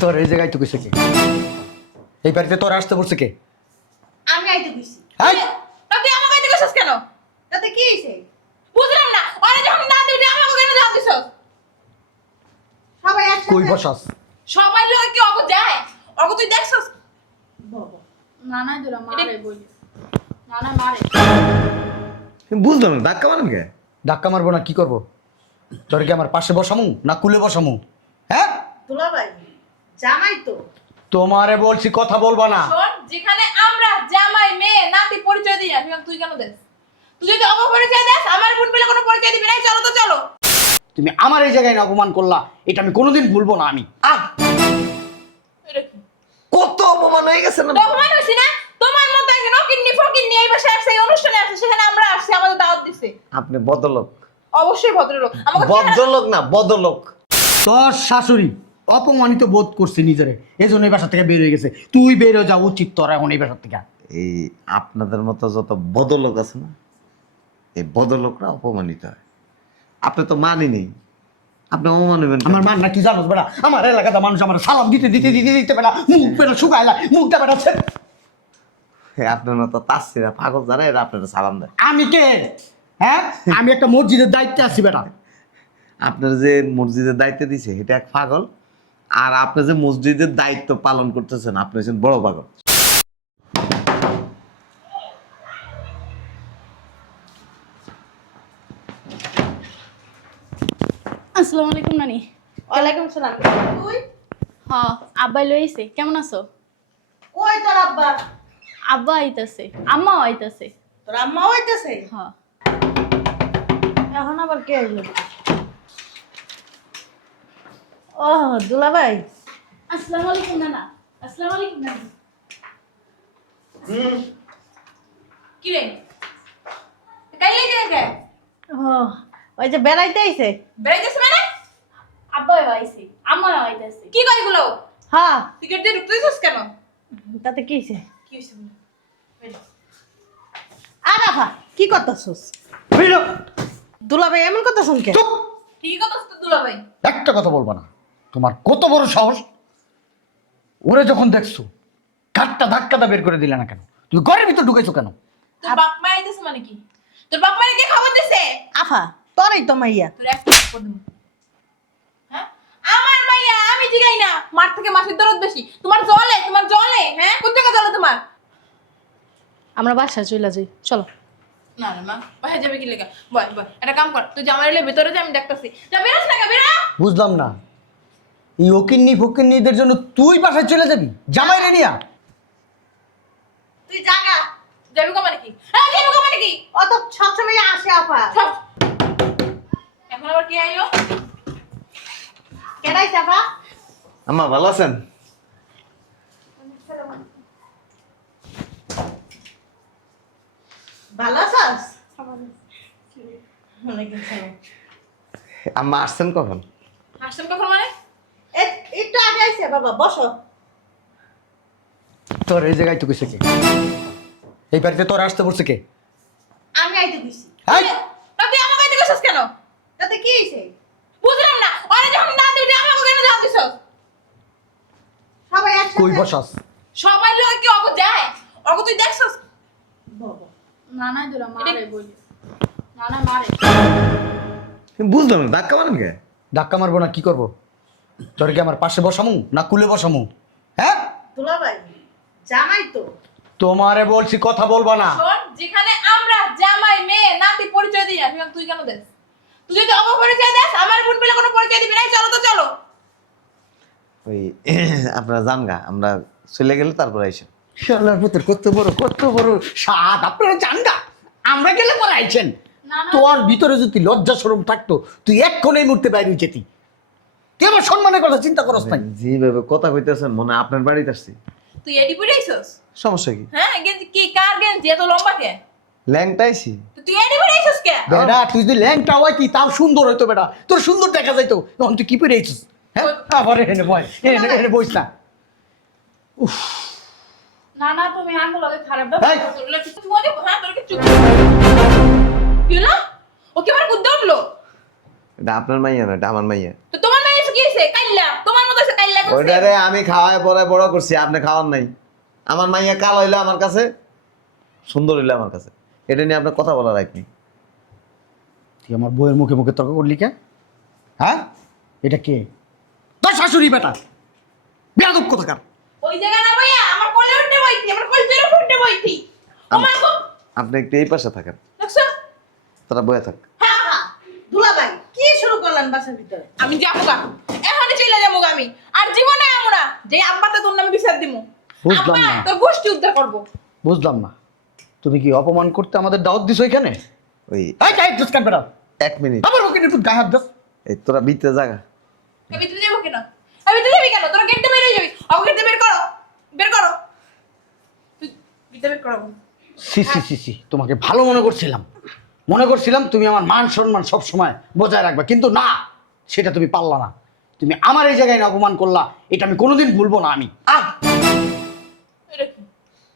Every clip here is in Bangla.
তোর এই জায়গায় তো কইছে কে? এই বাড়িতে তোর আসতে বলছে কে? আমি আইতে কইছি। এই! তা তুই আমাকে আইতে গেছিস কেন? তাতে কি হইছে? বুঝলাম না। ওরা যখন না দিবি আমাকে কেন দাও দিছস? সবাই একসাথে কই বসাস? সবাই লোক কি অগো যায়? অগো তুই দেখছস? বাবা, না না দুরা মারে বলি। না না মারে বুঝলাম না ধাক্কা মারেন কে? ধাক্কা মারবো না কি করব? তোর কি আমার পাশে বসামু না কুলে বসামু? হ্যাঁ? দুলাভাই। জামাই তো। তোমারে বলছি কথা বলবা না। শোন যেখানে আমরা জামাই মেয়ে নাতি পরিচয় দিই না সেখানে তুই কেন দেস? তুই যদি দেস আমার বোন পেলে কোনো পরিচয় দিবি না চলো তো চলো। তুমি আমার এই জায়গায় না অপমান করলা এটা আমি কোনোদিন ভুলবো না আমি। আহ! কত অপমান হয়ে গেছে না? অপমান হইছি না? তোমার মতো একজন অকিন্নি ফকিন্নি এই বাসায় আসছে এই অনুষ্ঠানে আসছে সেখানে আমরা আসছি আমাদের দাওয়াত দিছে। আপনি বদলোক অবশ্যই ভদ্রলোক। আমাকে ভদ্রলোক না বদলোক তোর শাশুড়ি। অপমানিত বোধ করছে নিজেরে। এই জন্য এই বাসা থেকে বের হয়ে গেছে। তুই বের হয়ে যাওয়া উচিত তোর এখন এই বাসার থেকে। এই আপনাদের মতো যত বদলোক আছে না এই বদলোকরা অপমানিত হয়। আপনি তো মানি নেই। আপনি অমানবেন আমার মান না কি জানো বেড়া আমার এলাকাতে মানুষ আমার সালাম দিতে দিতে দিতে দিতে বেড়া মুখ বেড়া শুকাইলা মুখটা বেড়াচ্ছে আপনার মতো তাসিরা পাগল যারা এরা আপনারা সালাম দেয়। আমি কে? হ্যাঁ? আমি একটা মসজিদের দায়িত্বে আছি বেটা। আপনার যে মসজিদের দায়িত্ব দিছে এটা এক পাগল? আর আপনি যে মসজিদের দায়িত্ব পালন করতেছেন আপনি হচ্ছেন বড় পাগল। আসসালামু আলাইকুম নানি। ওয়ালাইকুম সালাম। তুই? হ আব্বাই লইছে কেমন আছো? কই তোর আব্বা? আব্বা আইতাছে আম্মাও আইতাছে। তোর আম্মা হইতেছে হ এখন আবার কে আইলো? ও দুলাভাই। আসসালামু আলাইকুম নানা। আসসালামু আলাইকুম নানি। কি রে কাইলে কে ও ওই যে বেড়াইতে আইছে। বেড়াইতেছ মানে? আব্বাও আইছে আম্মাও আইতাছে। কি হ্যাঁ টিকিট দিয়ে ঢুকতেছিস কেন? তাতে কি হইছে? কি হইছে। কি করতেছস। দুলাভাই এমন করতেছন কে চুপ। ঠিকই কথা তো দুলা ভাই একটা কথা বলব না। তোমার কত বড় সাহস? ওরে যখন দেখছ কাঠটা ধাক্কাটা বের করে দিলে না কেন? তুমি ঘরের ভিতর ঢুকেছো কেন? তোর বাপ মা আইতেছে মানে কি? তোর বাপ মায়ের কে খবর দিছে? আফা তোরই তো মাইয়া। তোর একটা খবর দেবো। হ্যাঁ? আমার মাইয়া আমি জিগাই না। মার থেকে মাসির দরদ বেশি। তোমার জলে তোমার জলে হ্যাঁ? কোন জায়গা জলে তোমার? আমরা বাসায় চলে যাই চলো। না না মা বাইরে যাবে কি লেগা? বয় একটা কাম কর। তুই জামাই এলে ভেতরে যা আমি দেখতাছি। যা বেরোস না কে বেরো! বুঝলাম না। এই ওকিন্নি ফকিন্নিদের জন্য তুই বাসায় চলে যাবি? জামাই রে নিয়া তুই জাগা। যাবি কো মানে কি হ্যাঁ যাবি কো মানে কি অত সবসময় আসে আপা। এখন আবার কি আইলো? কেনাই আফা আম্মা ভালো আছেন? ভালো আছস? আম্মা আসছেন কখন? আসছেন কখন মানে? একটু আগে আইছে বাবা বসো। তোর এই জায়গায় তো কইছে কে? এই বাড়িতে তোর আসতে বলছে কে? আমি আইতে কইছি। এই! তা তুই আমাকে আইতে গেছিস কেন? তাতে কি হইছে? বুঝলাম না। ওরা যখন না দিবি আমাকে কেন দাও দিছস? সবাই কই একসাথে বসাস? সবাই লোক কি অগো যায়? অগো তুই দেখছস? বাবা, না না দুরা মারে বলি। না না মারে। বুঝলাম না ধাক্কা মারেন কে ধাক্কা মারবো না কি করব? তোর কি আমার পাশে বসামু না কুলে বসামু? হ্যাঁ? দুলাভাই জামাই তো। তোমারে বলছি কথা বলবা না। শোন যেখানে আমরা জামাই মেয়ে নাতি পরিচয় দিই না তুই কেন দেস? তুই যদি অগো পরিচয় দেস আমার বোন পেলে কোনো পরিচয় দিবি না চলো তো চলো। ওই আপনারা যান গা আমরা চলে গেলে তারপর আইসে। শালার পুত্র কত বড় কত বড় স্বাদ। আপনারা জান না আমরা গেলে পরে আইছেন। না না। তোর ভিতরে যদি লজ্জা শরম থাকতো তুই এক্ষণে এই মুহূর্তে বাইরে যেতি। তুই আমার সম্মানের কথা চিন্তা করস নাই? যেভাবে কথা কইতেছেন মনে হয় আপনার বাড়িতে আসছি। তুই এডি পরে আইছস? সমস্যা কি? হ্যাঁ গেঞ্জি কি কার গেঞ্জি? এত লম্বা কে? ল্যাংটাইছি তুই এডি পরে আইছস কে? বেটা তুই যদি ল্যাংটা হয় কি তাও সুন্দর হইতো বেটা তোর সুন্দর দেখা যাইতো। তখন তুই কি পরে আইছিস? হ্যাঁ? আবার এনে বয় এনে এনে বইস না। না না তুমি আঙ্গুল লগে খারাপ ব্যবহার তোর লাগে কিছু হ্যাঁ তোর কিছু কি হলো? ও আমার বুদ্ধি উঠল? এটা আপনার মাইয়া না এটা আমার মাইয়া। তো তোমার হইছে কাইল্লা তোমার মতো হইছে কাইল্লা করছে। ওইটারে আমি খাওয়ায় পরে বড় করছি আপনি খাওয়ার নাই। আমার মাইয়া কাল হইল আমার কাছে সুন্দর হইল আমার কাছে। এটা নিয়ে আপনার কথা বলার রাখনি তুই আমার বউয়ের মুখে মুখে তর্ক করলি কে? হ্যাঁ? এটা কে? তোর শাশুড়ি বেটা। বেয়াদব কোথাকার? ওই জায়গা না ভাইয়া আমার কোলে উঠতে বইতি আমার কোল জোরে উঠতে বইতি ও আপনি একটু এই পাশে থাকেন। দেখছ? তারা বয়ে থাক হ্যাঁ হ্যাঁ দুলা ভাই কি শুরু বাসার ভিতরে। আমি যাব গা এখনই চলে যাব আমি। আর জীবনে আমরা যে আব্বাতে তোর নামে বিচার দিমু। বুঝলাম না। তোর গোষ্ঠী উদ্ধার করব। বুঝলাম না। তুমি কি অপমান করতে আমাদের দাওয়াত দিছো এখানে? ওই এই যাই কেন বেটা এক মিনিট। আবার ওকে একটু গায়ে হাত দিস এই তোরা বিতে জায়গা আমি তুই যাব কেন? আমি তুই যাবি কেন? তোরা গেটে বের হয়ে যাবি। অগ গেটে বের করো। বের করো। তুই গেটে বের করো। সি সি সি সি তোমাকে ভালো মনে করছিলাম। মনে করছিলাম তুমি আমার মান সম্মান সব সময় বজায় রাখবে কিন্তু না সেটা তুমি পারলা না। তুমি আমার এই জায়গায় অপমান করলা এটা আমি কোনোদিন ভুলবো না আমি। আহ!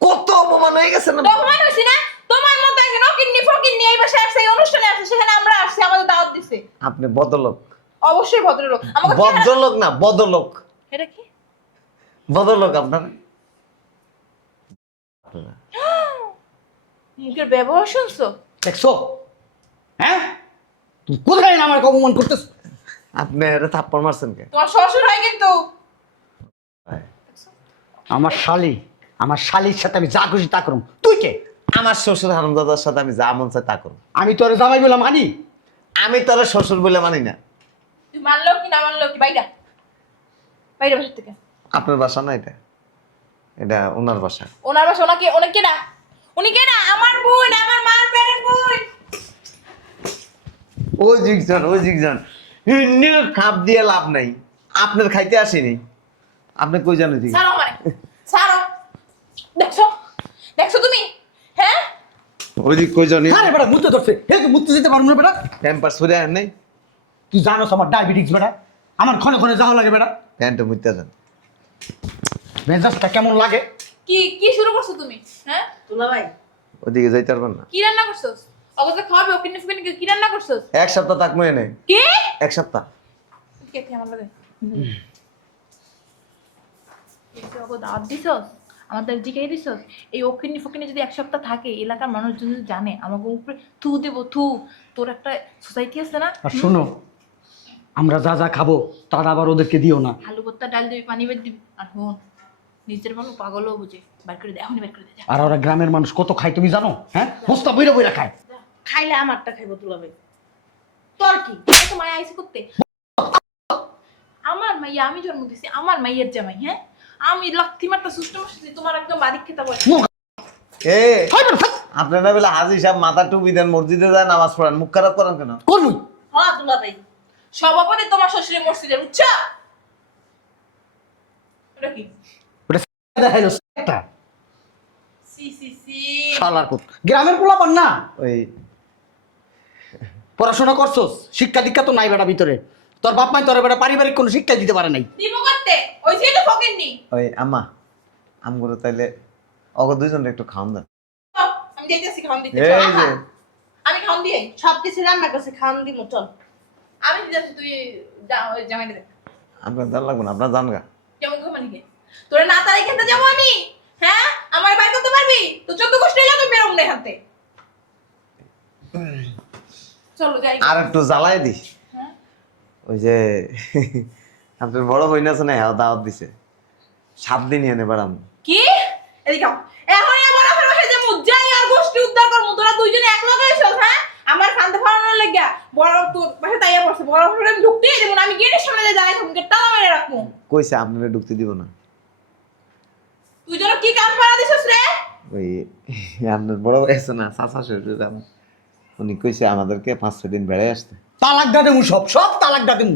কত অপমান হয়ে গেছে না? অপমান হয়েছি না? তোমার মতো একজন অকিন্নি ফকিন্নি এই বাসায় আসছে এই অনুষ্ঠানে আসছে সেখানে আমরা আসছি আমাদের দাওয়াত দিছে। আপনি বদলোক অবশ্যই ভদ্রলোক। আমাকে ভদ্রলোক না বদলোক। এটা কি? বদলোক আপনার। মুখের ব্যবহার শুনছো? দেখছ? হ্যাঁ? তুমি কোথায় না আমাকে অপমান করতেছ? আপনি এটা থাপ্পড় মারছেন কে? তোমার শ্বশুর হয় কিন্তু। আমার শালি আমার শালির সাথে আমি যা খুশি তা করুম। তুই কে? আমার শ্বশুর হারামদাদার সাথে আমি যা মন চাই তা করব আমি তোরে জামাই বলে মানি? আমি তোর শ্বশুর বলে মানি না। তুই মানলো কি না মানলো কি? বাইরা বাইরে বাসার থেকে। আপনার বাসা না এটা? এটা ওনার বাসা। ওনার বাসা? ওনাকে ওনাকে না উনি কে না আমার বোন আমার মার পেটের বোন। ও জিগজন ও জিগজন নিয়ে খাপ দিয়ে লাভ নাই। আপনার খাইতে আসেনি। আপনি কই জানেন ঠিক ছাড়ো আমারে। ছাড়ো। দেখছ? দেখছ তুমি? হ্যাঁ? ওই দিক কই জানি? আরে বেটা মুতে ধরছে। হে তুই মুতে যেতে পারব না বেটা? টেম্পার সরে আন নাই? তুই জানোস আমার ডায়াবেটিস বেটা। আমার ক্ষণে ক্ষণে যাওয়া লাগে বেটা। প্যান্টে মুইতে যান মেজাজটা কেমন লাগে? কি কি শুরু করছ তুমি? হ্যাঁ? দুলা ভাই। ওদিকে যাইতে পারবেন না। কি রান্না করছোস অগতে খাওয়াবে ওকে নিফুকে কি রান্না করছোস? এক সপ্তাহ তাক মনে নেই কি? এক সপ্তাহ। কে আমার লগে? দাওয়াত দিছস আমাদের জিজ্ঞাসা দিছস এই ওকিনি ফকিনি যদি এক সপ্তাহ থাকে এলাকার মানুষজন যদি জানে আমাকে উপরে থু দেব থু তোর একটা সোসাইটি আছে না? আর শোনো আমরা যা যা খাব তার আবার ওদেরকে দিও না। আলু ভর্তা ডাল দিবি পানি বের দিবি। আর হন নিজের মানুষ পাগলও বুঝে বের করে দে এখনই বের করে দে আর ওরা গ্রামের মানুষ কত খায় তুমি জানো? হ্যাঁ? বস্তা বইরা বইরা খায়। খাইলে আমারটা খাইবো দুলা তোর কি? তো মায়া আইসি করতে আমার মাইয়া আমি জন্ম দিছি আমার মাইয়ের জামাই হ্যাঁ? আমি লক্ষ্মী মারটা সুস্থ মাসি তোমার একদম বাদিক খেতা বলে এ আপনারা বলে হাজি সাহেব মাথা টুপি দেন মসজিদে যায় নামাজ পড়েন মুখ খারাপ করেন কেন? করবই। হ্যাঁ দুলা ভাই। সভাপতি তোমার শ্বশুরের মসজিদের উচ্চা এটা কি? ওটা দেখাইলো সি সি সি শালার পুত গ্রামের পোলা পান না। ওই পড়াশোনা করছস? শিক্ষা দীক্ষা তো নাই বেটা ভিতরে। তোর বাপ মাই তোর বেটা পারিবারিক কোনো শিক্ষা দিতে পারে নাই। দিব করতে? ওই যে তো ফকেননি ওই আম্মা আমগুলো তাইলে অগ দুইজন একটু খাওয়ান দেন। আমি খাওন দিতে। এই যে। আমি খাওন দিয়ে সব কিছু রান্না করছে খাওয়ান দিব চল। আমি যাচ্ছি তুই যা ওই জামাই দে আপনার দেন লাগবে না আপনার জান গা। কেমন ঘুমা নিকে তোরা না তারাই খেতে যাব আমি? হ্যাঁ? আমার বাড়ি করতে পারবি? তো চোদ্দ এলাকা তুই বেরোম না এখান থেকে। চলো যাই আর একটু জ্বালাই দি ওই যে আপনার বড় বই না হ্যাঁ দাওয়াত দিছে। সাত দিন এনে বেড়াম। কি? এদিকে। এখন আমার আমার বাসায় যে মুজাই আর গোষ্ঠী উদ্ধার করব। তোরা দুইজনে এক লগে এসো হ্যাঁ? আমার খান্তে ফালানোর লাগিয়া। বড় তোর বাসায় তাইয়া পড়ছে বড় বাসায় আমি ঢুকতেই দেবো আমি গেটের সামনে দিয়ে জানাই তুমি টানা মেরে রাখব। কইছে আপনারা ঢুকতে দিব না। তুই যেন কি কাজ পাড়া দিছিস রে? ওই আপনার বড় আছে না চাচা শ্বশুর আমার উনি কইছে আমাদেরকে পাঁচ ছয় দিন বেড়ে আসতে। তালাক দা দেবো সব সব তালাক দা দেবো।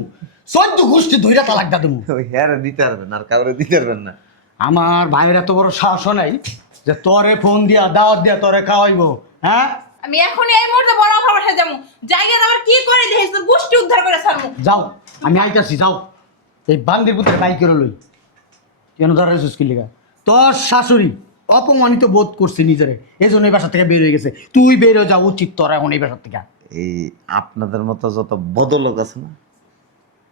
চোদ্দ গোষ্ঠী ধইরা তালাক দা দেবো। ওই হ্যাঁ দিতে পারবেন আর কাউরে দিতে পারবেন না। আমার ভাইয়ের এত বড় সাহস নাই যে তোরে ফোন দিয়া দাওয়াত দিয়া তোরে খাওয়াইবো হ্যাঁ? আমি এখনই এই মুহূর্তে বড় বাবার বাসায় যাব। জায়গা আবার কি করে দেখিস তোর? গোষ্ঠী উদ্ধার করে ছাড়বো। যাও আমি আইতাছি যাও। এই বান্দির পুত্রে বাইক করে লই। কেন দাঁড়াইছিস কি লেগা? তোর শাশুড়ি অপমানিত বোধ করছে নিজেরে। এই জন্য এই বাসা থেকে বের হয়ে গেছে। তুই বের হয়ে যা উচিত তোর এখন এই বাসার থেকে। এই আপনাদের মতো যত বদলোক আছে না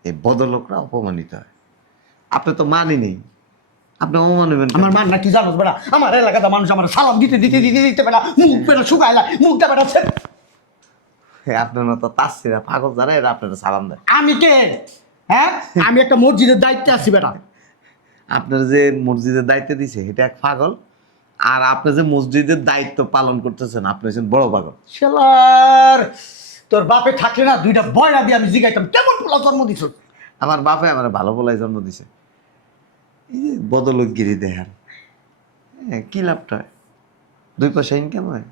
এই বদলোকরা অপমানিত হয়। আপনি তো মানি নেই। আপনি অমানবেন আমার মান না কি জানো বেটা? আমার এলাকাতে মানুষ আমার সালাম দিতে দিতে দিতে দিতে বেটা। মুখ বেটা শুকাইলা মুখটা বেটা আপনার মতো তাসিরা পাগল যারা এরা আপনারা সালাম দেয়। আমি কে? হ্যাঁ? আমি একটা মসজিদের দায়িত্বে আছি বেটা। আপনার যে মসজিদের দায়িত্ব দিছে এটা এক পাগল। আর আপনি যে মসজিদের দায়িত্ব পালন করতেছেন আপনি হচ্ছেন বড় পাগল। শালার তোর বাপে থাকলে না দুইটা বয়রা দিয়ে আমি জিগাইতাম। কেমন পোলা জন্ম দিছ? আমার বাপে আমার ভালো বলাই জন্ম দিছে। এই যে কি লাভটা? হয় দুই পয়সা ইনকাম হয়?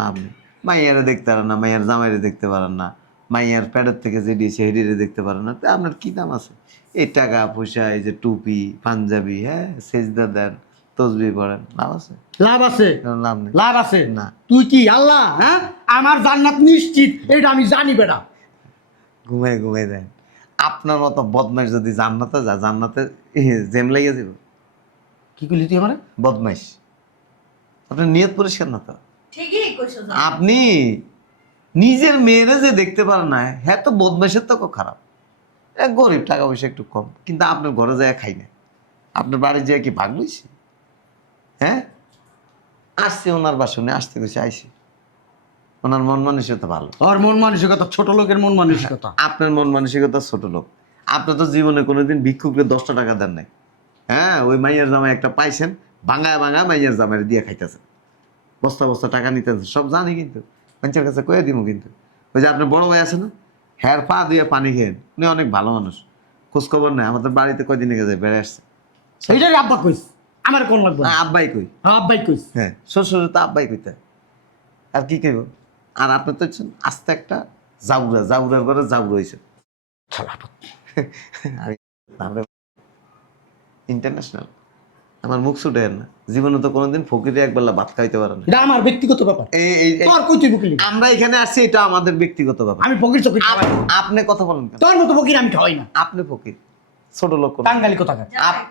লাভ নেই। মাইয়ারে দেখতে পারেন না মাইয়ার জামাইরে দেখতে পারেন না মাইয়ার প্যাডের থেকে যে দিয়েছে হেডিরে দেখতে পারেন না। তা আপনার কি দাম আছে? এই টাকা পয়সা এই যে টুপি পাঞ্জাবি হ্যাঁ সেজদা দেন। তসবি পড়েন। লাভ আছে? লাভ আছে? লাভ নেই। লাভ আছে? না। তুই কি আল্লাহ হ্যাঁ? আমার জান্নাত নিশ্চিত এটা আমি জানি বেটা। ঘুমাই ঘুমাই দেন। আপনার মতো বদমাইশ যদি জান্নাতে যা জান্নাতে জেম লেগে যাব কি করলি তুই আমার? বদমাইশ। আপনার নিয়ত পরিষ্কার না তো? ঠিকই আপনি নিজের মেয়েরে যে দেখতে পারেন না হ্যাঁ তো বদমাইশের তো খুব খারাপ। এ গরিব টাকা পয়সা একটু কম কিন্তু আপনার ঘরে যায় খাই না। আপনার বাড়ি যায় কি ভাগ লইছি? হ্যাঁ? আসছে ওনার বাসনে আসতে গেছে আইসি। ওনার মন মানসিকতা ভালো। ওর মন মানসিকতা ছোট লোকের মন মানসিকতা। আপনার মন মানসিকতা ছোট লোক। আপনি তো জীবনে কোনোদিন ভিক্ষুককে দশটা টাকা দেন নাই। হ্যাঁ ওই মাইয়ের জামাই একটা পাইছেন ভাঙায় ভাঙা মাইয়ের জামাই দিয়ে খাইতেছেন। বস্তা বস্তা টাকা নিতেছেন সব জানি কিন্তু। মানুষের কাছে কয়ে দিব কিন্তু। ওই যে আপনার বড় ভাই আছে না হ্যার পা দিয়ে পানি খেয়ে উনি অনেক ভালো মানুষ। খোঁজখবর নেই আমাদের বাড়িতে কয়দিন যায় বেড়ে আসছে। এইটাই আব্বা কইস আমার কোন লাগবে না? আব্বাই কই। আব্বাই কইস হ্যাঁ শ্বশুর তো আব্বাই কইতে। আর কি কইব? আর আপনি তো হচ্ছেন আস্তে একটা জাউরা জাউরার ঘরে জাউরা হয়েছে আমি ইন্টারন্যাশনাল আমার মুখ ছুটে না। জীবনে তো কোনোদিন ফকিরে একবেলা ভাত খাইতে পারে না। এটা আমার ব্যক্তিগত ব্যাপার। এই তোর কই তুই বকিলি? আমরা এখানে আসছি এটা আমাদের ব্যক্তিগত ব্যাপার। আমি ফকির চকির আপনি কথা বলেন কেন? তোর মতো ফকির আমি খাওয়াই না। আপনি ফকির। ছোট লোক কোন কথা আপ-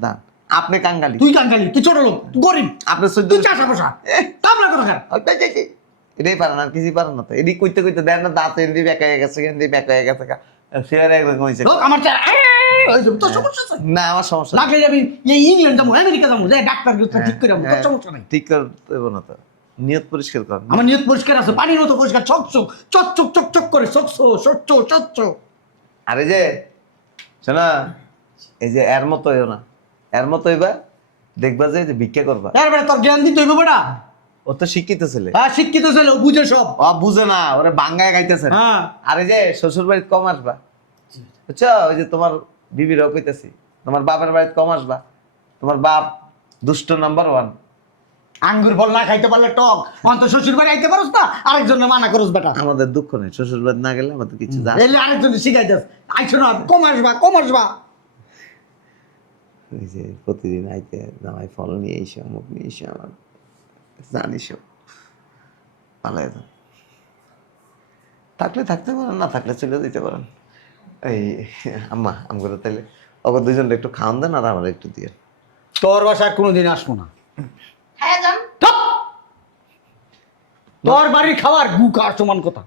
দান আপনি কাঙ্গালি। তুই কাঙ্গালি তুই ছোট লোক তুই গরিব আপনি চোদ্দ তুই চাষা বসা তাবলা কথা খা ওই যাই, যাই, যাই। এটাই পারেন আর কিছুই পারেন না তো। এদিক কইতে কইতে দেন না দাঁত এদিকে ব্যাকা হয়ে গেছে এদিকে ব্যাকা হয়ে গেছে সেয়ারে একরকম হয়েছে লোক আমার না আমার সমস্যা লাগলে যাবি এই ইংল্যান্ড যাব আমেরিকা যাব যে ডাক্তার ঠিক করে তোর হ্যাঁ, সমস্যা নাই। ঠিক করতে হবে না তো। নিয়ত পরিষ্কার কর। আমার নিয়ত পরিষ্কার আছে পানির মতো পরিষ্কার চক চক চক চক চক চক করে আর যে শোনা এই যে এর মতো না। এর মতো হইবা দেখবা যে ভিক্ষা করবা। এরপরে তোর জ্ঞান দিতে হইবে বেটা। ও তো শিক্ষিত ছেলে। হ্যাঁ শিক্ষিত ছেলে ও বুঝে সব। ও বুঝে না ওরে বাঙ্গায় গাইতেছে। হ্যাঁ। আর যে শ্বশুর বাড়িতে কম আসবা। বুঝছ? ওই যে তোমার বিবিরও কইতেছি তোমার বাপের বাড়িতে কম আসবা। তোমার বাপ দুষ্ট নাম্বার ওয়ান। আঙ্গুর ফল না খাইতে পারলে টক। অন্ত শ্বশুর বাড়ি আইতে পারোস না আরেকজনের মানা করস বেটা। আমাদের দুঃখ নেই শ্বশুর বাড়ি না গেলে আমাদের কিছু এলে আরেকজন শিখাই যাস আইছো না কম আসবা কম আসবা। ওই যে প্রতিদিন আইতে জামাই ফল নিয়ে এসে অমুক নিয়ে এসে আমার জানিস পালাই যান থাকলে থাকতে পারেন না থাকলে চলে যেতে পারেন। এই আম্মা আমগুলো তাইলে ওকে দুজনটা একটু খাওয়ান দেন আর আমার একটু দিয়ে তোর বাসায় কোনোদিন আসব না। হ্যাঁ! তোর বাড়ির খাবার গু খাওয়ার সমান কথা।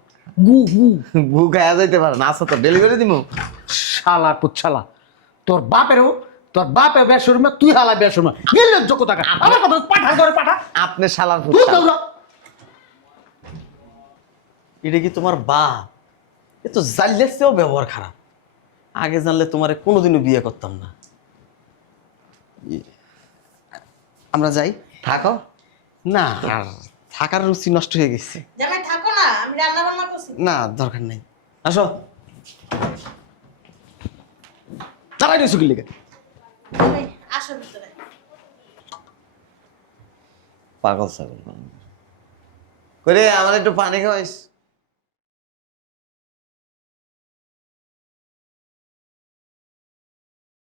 গু গু। বউ গায়া যাইতে পারেন আসো তো ডেলিভারি দিব শালা পুচ্ছালা তোর বাপেরও তোর বাপে বেসর মে তুই হালা বেসর মে গেলে যোগ্য টাকা আমার কথা পাঠা করে পাঠা আপনি শালার তুই শালা। দৌড়া। এটা কি তোমার বাপ? এ তো জানলে সেও ব্যবহার খারাপ। আগে জানলে তোমারে কোনোদিনও বিয়ে করতাম না। আমরা যাই থাকো। না। আর থাকার রুচি নষ্ট হয়ে গেছে। জামাই থাকো না আমি রান্না বান্না করছি। না দরকার নেই। আসো। রয়েছো কি লেগে এই, পাগল ছাগল করে আমার একটু পানি খাওয়াইস।